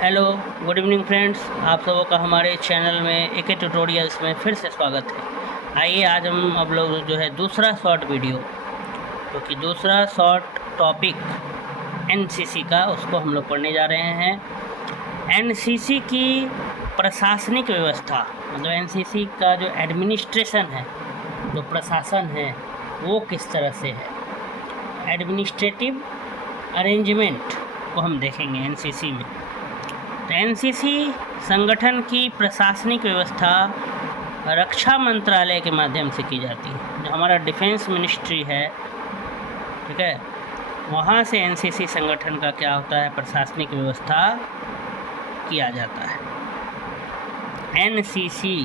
Hello, good evening friends. आप सबों का हमारे चैनल में एके ट्यूटोरियल्स में फिर से स्वागत है। आइए आज हम अब लोग जो है दूसरा शॉर्ट वीडियो, क्योंकि दूसरा शॉर्ट टॉपिक एनसीसी का, उसको हम लोग पढ़ने जा रहे हैं। एनसीसी की प्रशासनिक व्यवस्था, मतलब एनसीसी का जो एडमिनिस्ट्रेशन है, जो प्रशासन है, वो किस तरह से है। एडमिनिस्ट्रेटिव अरेंजमेंट को हम देखेंगे एनसीसी में। तो एनसीसी संगठन की प्रशासनिक व्यवस्था रक्षा मंत्रालय के माध्यम से की जाती है। जो हमारा डिफेंस मिनिस्ट्री है, ठीक है, वहाँ से एनसीसी संगठन का क्या होता है, प्रशासनिक व्यवस्था किया जाता है। एनसीसी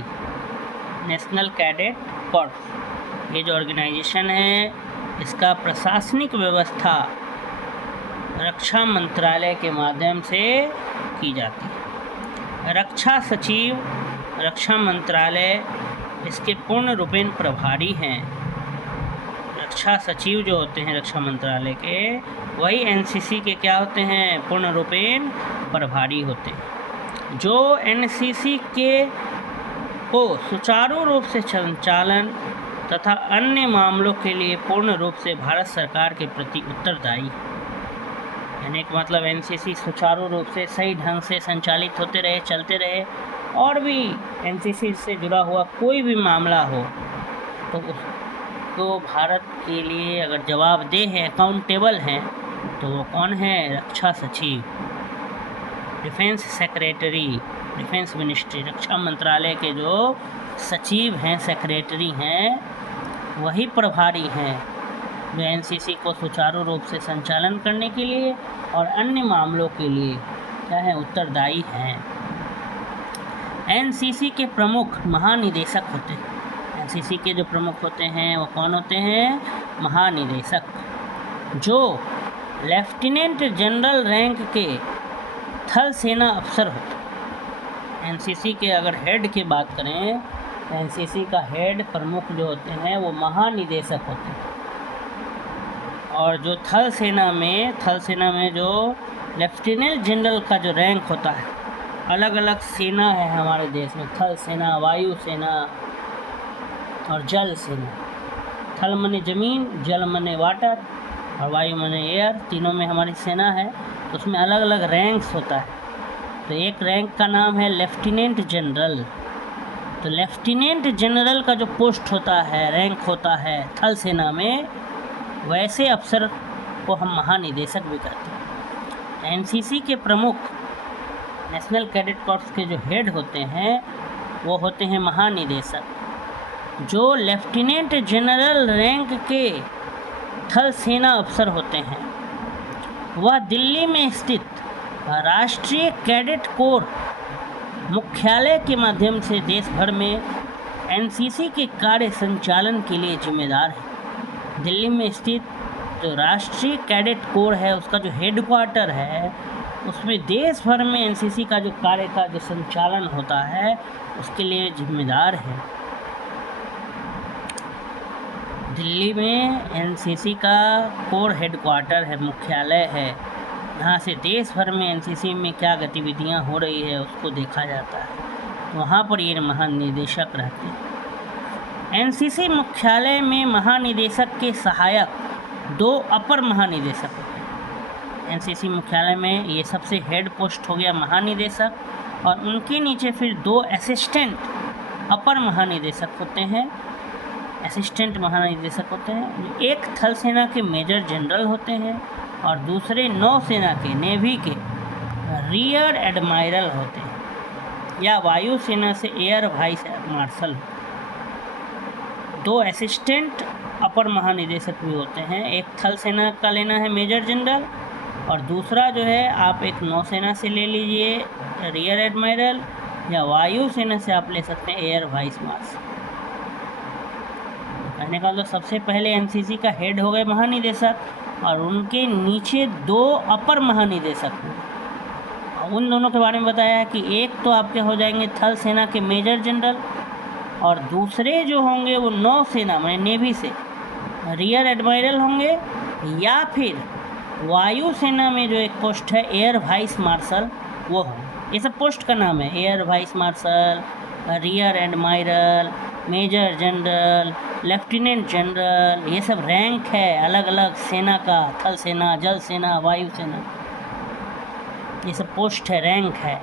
नेशनल कैडेट कॉर्प्स, ये जो ऑर्गेनाइजेशन है, इसका प्रशासनिक व्यवस्था रक्षा मंत्रालय के माध्यम से की जाती है। रक्षा सचिव रक्षा मंत्रालय इसके पूर्ण रूपेण प्रभारी हैं। रक्षा सचिव जो होते हैं रक्षा मंत्रालय के, वही एनसीसी के क्या होते हैं, पूर्ण रूपेण प्रभारी होते हैं, जो एनसीसी के को सुचारू रूप से संचालन तथा अन्य मामलों के लिए पूर्ण रूप से भारत सरकार के प्रति उत्तरदायी। यानी कि मतलब एनसीसी सुचारू रूप से सही ढंग से संचालित होते रहे, चलते रहे, और भी एनसीसी से जुड़ा हुआ कोई भी मामला हो तो उसको भारत के लिए अगर जवाबदेह है, अकाउंटेबल हैं, तो वो कौन है, रक्षा सचिव, डिफेंस सेक्रेटरी, डिफेंस मिनिस्ट्री, रक्षा मंत्रालय के जो सचिव हैं, सेक्रेटरी हैं, वही प्रभारी हैं, जो एनसीसी को सुचारू रूप से संचालन करने के लिए और अन्य मामलों के लिए क्या है, उत्तरदायी हैं। एनसीसी के प्रमुख महानिदेशक होते हैं। एनसीसी के जो प्रमुख होते हैं वो कौन होते हैं, महानिदेशक, जो लेफ्टिनेंट जनरल रैंक के थल सेना अफसर होते हैं। एनसीसी के अगर हेड की बात करें तो एनसीसी का हेड, प्रमुख जो होते हैं, वो महानिदेशक होते हैं। और जो थल सेना में जो लेफ्टिनेंट जनरल का जो रैंक होता है, अलग अलग सेना है हमारे देश में, थल सेना, वायु सेना और जल सेना। थल मने ज़मीन, जल मने वाटर और वायु मने एयर, तीनों में हमारी सेना है। तो उसमें अलग अलग रैंक्स होता है। तो एक रैंक का नाम है लेफ्टिनेंट जनरल। तो लेफ्टिनेंट जनरल का जो पोस्ट होता है, रैंक होता है थल सेना में, वैसे अफसर को हम महानिदेशक भी कहते हैं। एनसीसी के प्रमुख, नेशनल कैडेट कॉर्प्स के जो हेड होते हैं, वो होते हैं महानिदेशक, जो लेफ्टिनेंट जनरल रैंक के थल सेना अफसर होते हैं। वह दिल्ली में स्थित राष्ट्रीय कैडेट कोर मुख्यालय के माध्यम से देश भर में एनसीसी के कार्य संचालन के लिए जिम्मेदार है। दिल्ली में स्थित जो राष्ट्रीय कैडेट कोर है, उसका जो हेडक्वार्टर है, उसमें देश भर में एनसीसी का जो कार्य का जो संचालन होता है, उसके लिए जिम्मेदार है। दिल्ली में एनसीसी का कोर हेडक्वार्टर है, मुख्यालय है, यहाँ से देश भर में एनसीसी में क्या गतिविधियाँ हो रही है उसको देखा जाता है। वहाँ पर ये महानिदेशक रहते हैं। एनसीसी मुख्यालय में महानिदेशक के सहायक 2 अपर महानिदेशक होते हैं। एनसीसी मुख्यालय में ये सबसे हेड पोस्ट हो गया महानिदेशक, और उनके नीचे फिर 2 असिस्टेंट अपर महानिदेशक होते हैं। असिस्टेंट महानिदेशक होते हैं, एक थल सेना के मेजर जनरल होते हैं और दूसरे नौसेना के, नेवी के रियर एडमायरल होते हैं, या वायुसेना से एयर वाइस मार्शल। 2 असिस्टेंट अपर महानिदेशक भी होते हैं। एक थल सेना का लेना है मेजर जनरल, और दूसरा जो है आप एक नौसेना से ले लीजिए रियर एडमायरल, या वायु सेना से आप ले सकते हैं एयर वाइस मार्शल। कहने का मतलब सबसे पहले एनसीसी का हेड हो गए महानिदेशक, और उनके नीचे 2 अपर महानिदेशक हैं। उन दोनों के बारे में बताया है कि एक तो आपके हो जाएंगे थल सेना के मेजर जनरल, और दूसरे जो होंगे वो नौसेना में नेवी से रियर एडमायरल होंगे, या फिर वायु सेना में जो एक पोस्ट है एयर वाइस मार्शल, वो हो। ये सब पोस्ट का नाम है, air vice marshal, rear admiral, major general, lieutenant general, ये सब रैंक है अलग अलग सेना का, थल सेना, जल सेना, वायु सेना, ये सब पोस्ट है, रैंक है।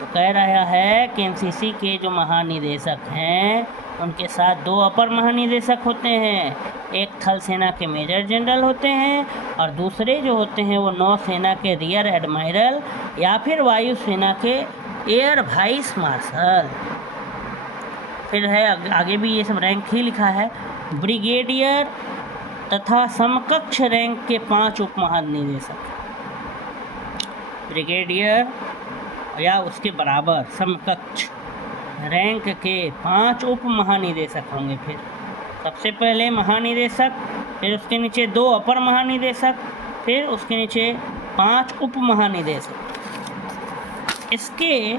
तो कह रहा है कि एनसीसी के जो महानिदेशक हैं उनके साथ 2 अपर महानिदेशक होते हैं, एक थल सेना के मेजर जनरल होते हैं और दूसरे जो होते हैं वो नौसेना के रियर एडमायरल या फिर वायु सेना के एयर वाइस मार्शल। फिर है आगे भी ये सब रैंक ही लिखा है, ब्रिगेडियर तथा समकक्ष रैंक के 5 उप महानिदेशक, ब्रिगेडियर या उसके बराबर समकक्ष रैंक के 5 उप महानिदेशक होंगे। फिर सबसे पहले महानिदेशक, फिर उसके नीचे 2 अपर महानिदेशक, फिर उसके नीचे 5 उप महानिदेशक। इसके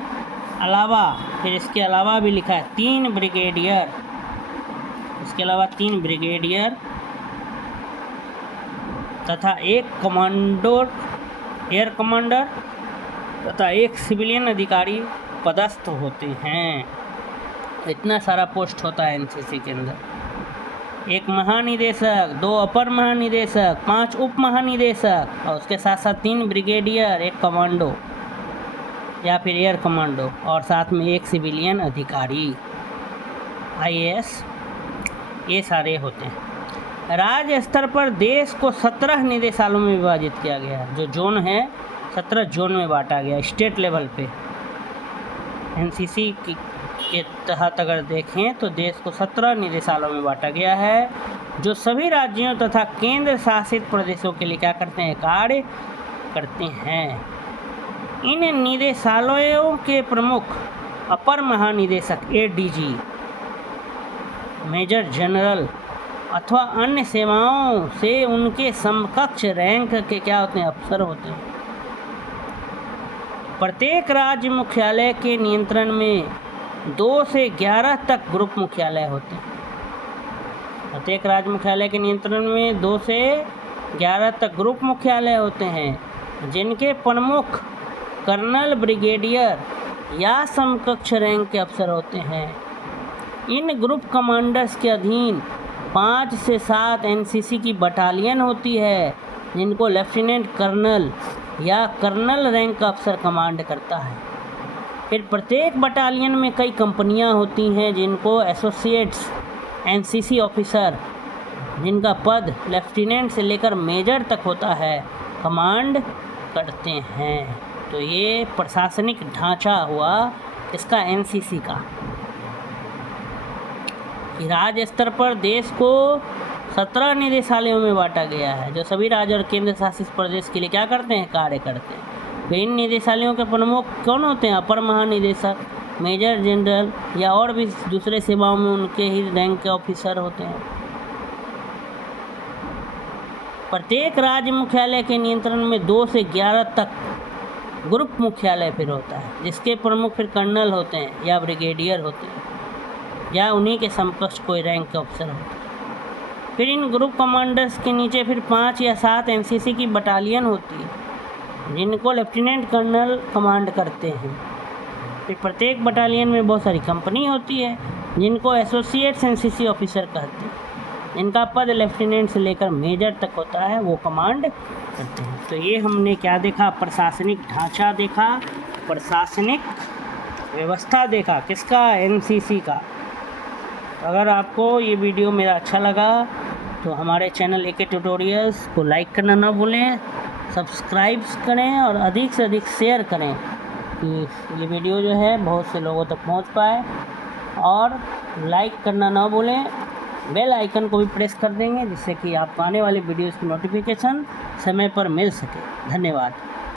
अलावा भी लिखा है 3 ब्रिगेडियर, इसके अलावा 3 ब्रिगेडियर तथा 1 कमांडर, एयर कमांडर तथा 1 सिविलियन अधिकारी पदस्थ होते हैं। इतना सारा पोस्ट होता है एनसीसी के अंदर, 1 महानिदेशक, 2 अपर महानिदेशक, 5 उप महानिदेशक और उसके साथ साथ 3 ब्रिगेडियर, 1 कमांडो या फिर एयर कमांडो और साथ में 1 सिविलियन अधिकारी IAS, ये सारे होते हैं। राज्य स्तर पर देश को 17 निदेशालयों में विभाजित किया गया है, जो जोन है 17 जोन में बांटा गया स्टेट लेवल पे। एनसीसी के तहत अगर देखें तो देश को 17 निदेशालयों में बांटा गया है, जो सभी राज्यों तथा केंद्र शासित प्रदेशों के लिए क्या करते हैं, कार्य करते हैं। इन निदेशालयों के प्रमुख अपर महानिदेशक ADG, मेजर जनरल अथवा अन्य सेवाओं से उनके समकक्ष रैंक के क्या होते हैं, अफसर होते हैं। प्रत्येक राज्य मुख्यालय के नियंत्रण में 2 से 11 तक ग्रुप मुख्यालय होते हैं। प्रत्येक राज्य मुख्यालय के नियंत्रण में 2 से 11 तक ग्रुप मुख्यालय होते हैं, जिनके प्रमुख कर्नल, ब्रिगेडियर या समकक्ष रैंक के अफसर होते हैं। इन ग्रुप कमांडर्स के अधीन 5 से 7 एनसीसी की बटालियन होती है, जिनको लेफ्टिनेंट कर्नल या कर्नल रैंक का अफसर कमांड करता है। फिर प्रत्येक बटालियन में कई कंपनियां होती हैं, जिनको एसोसिएट्स एनसीसी ऑफिसर, जिनका पद लेफ्टिनेंट से लेकर मेजर तक होता है, कमांड करते हैं। तो ये प्रशासनिक ढांचा हुआ इसका एनसीसी का। राज्य स्तर पर देश को 17 निदेशालयों में बांटा गया है, जो सभी राज्य और केंद्र शासित प्रदेश के लिए क्या करते हैं, कार्य करते हैं। फिर इन निदेशालयों के प्रमुख कौन होते हैं, अपर महानिदेशक, मेजर जनरल या और भी दूसरे सेवाओं में उनके ही रैंक के ऑफिसर होते हैं। प्रत्येक राज्य मुख्यालय के नियंत्रण में 2 से 11 तक ग्रुप मुख्यालय फिर होता है, जिसके प्रमुख फिर कर्नल होते हैं या ब्रिगेडियर होते हैं या उन्हीं के समकक्ष कोई रैंक के अफसर होते हैं। फिर इन ग्रुप कमांडर्स के नीचे फिर 5 या 7 एनसीसी की बटालियन होती है, जिनको लेफ्टिनेंट कर्नल कमांड करते हैं। फिर प्रत्येक बटालियन में बहुत सारी कंपनी होती है, जिनको एसोसिएट्स एनसीसी ऑफिसर कहते हैं, जिनका पद लेफ्टिनेंट से लेकर मेजर तक होता है, वो कमांड करते हैं। तो ये हमने क्या देखा, प्रशासनिक ढांचा देखा, प्रशासनिक व्यवस्था देखा, किसका, एनसीसी का। अगर आपको ये वीडियो मेरा अच्छा लगा तो हमारे चैनल AK ट्यूटोरियल्स को लाइक करना ना भूलें, सब्सक्राइब करें और अधिक से अधिक शेयर करें कि ये वीडियो जो है बहुत से लोगों तक पहुंच पाए। और लाइक करना ना भूलें, बेल आइकन को भी प्रेस कर देंगे, जिससे कि आपको आने वाली वीडियोज़ की नोटिफिकेशन समय पर मिल सके। धन्यवाद।